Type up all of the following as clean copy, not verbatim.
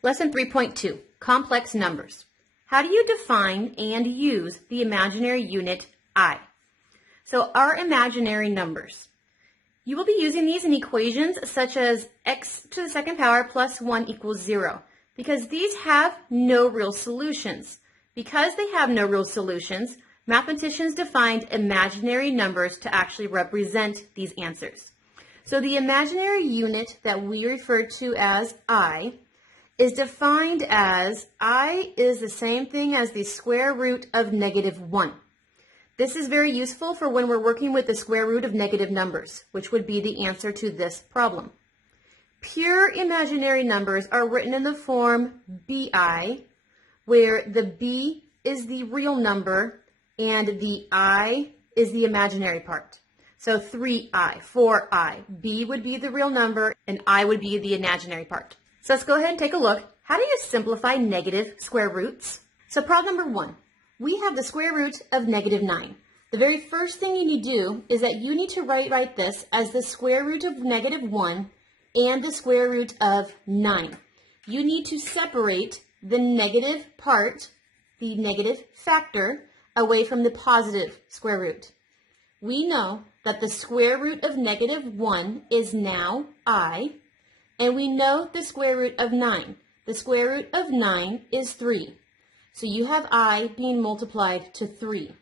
Lesson 3.2, Complex Numbers. How do you define and use the imaginary unit I? So our imaginary numbers. You will be using these in equations such as x to the second power plus 1 equals 0, because these have no real solutions. Because they have no real solutions, mathematicians defined imaginary numbers to actually represent these answers. So the imaginary unit that we refer to as I is defined as I is the same thing as the square root of -1. This is very useful for when we're working with the square root of negative numbers, which would be the answer to this problem. Pure imaginary numbers are written in the form bi, where the b is the real number and the I is the imaginary part. So 3i, 4i, b would be the real number and I would be the imaginary part. So let's go ahead and take a look. How do you simplify negative square roots? So problem number 1, we have the square root of -9. The very first thing you need to do is that you need to write this as the square root of -1 and the square root of 9. You need to separate the negative part, the negative factor, away from the positive square root. We know that the square root of -1 is now I, and we know the square root of 9. The square root of 9 is 3. So you have I being multiplied to 3.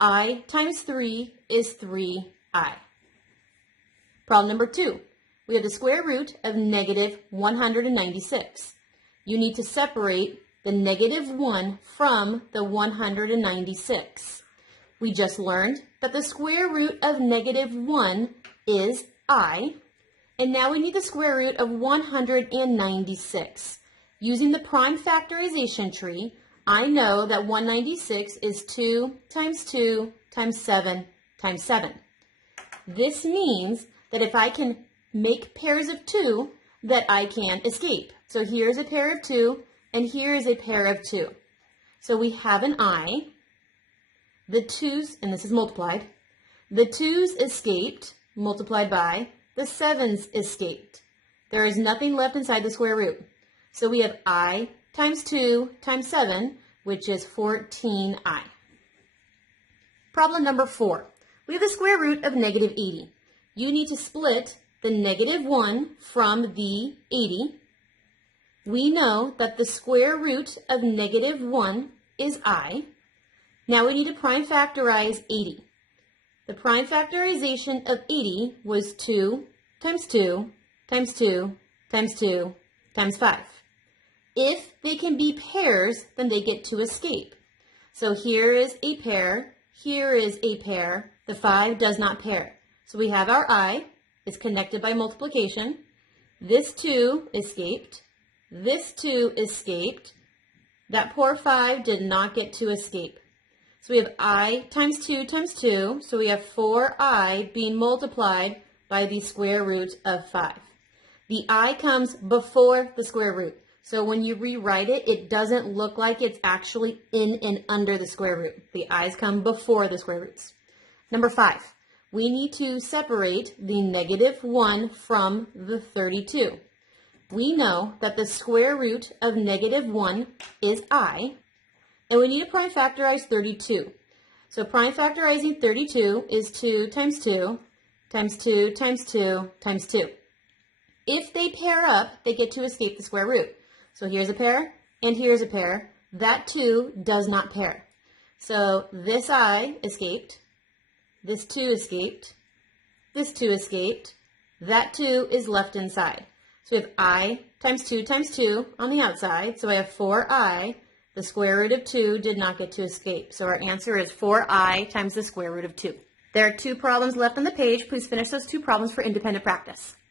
I times 3 is 3i. Problem number 2. We have the square root of -196. You need to separate the -1 from the 196. We just learned that the square root of -1 is I, and now we need the square root of 196. Using the prime factorization tree, I know that 196 is 2 times 2 times 7 times 7. This means that if I can make pairs of 2, that I can escape. So here's a pair of 2, and here is a pair of 2. So we have an I. The 2's, and this is multiplied, the 2's escaped, multiplied by, the 7's escaped. There is nothing left inside the square root. So we have I times 2 times 7, which is 14i. Problem number 4. We have the square root of -80. You need to split the -1 from the 80. We know that the square root of -1 is I. Now we need to prime factorize 80. The prime factorization of 80 was 2 times 2 times 2 times 2 times 5. If they can be pairs, then they get to escape. So here is a pair, here is a pair. The 5 does not pair. So we have our I, it's connected by multiplication. This 2 escaped. This 2 escaped. That poor 5 did not get to escape. So we have I times 2 times 2. So we have 4i being multiplied by the square root of 5. The I comes before the square root. So when you rewrite it, it doesn't look like it's actually in and under the square root. The i's come before the square roots. Number 5, we need to separate the -1 from the 32. We know that the square root of -1 is I, and we need to prime factorize 32. So prime factorizing 32 is 2 times 2 times 2 times 2 times 2. If they pair up, they get to escape the square root. So here's a pair, and here's a pair. That 2 does not pair. So this I escaped, this 2 escaped, this 2 escaped, that 2 is left inside. So we have I times 2 on the outside, so I have 4i. The square root of 2 did not get to escape. So our answer is 4i times the square root of 2. There are 2 problems left on the page. Please finish those 2 problems for independent practice.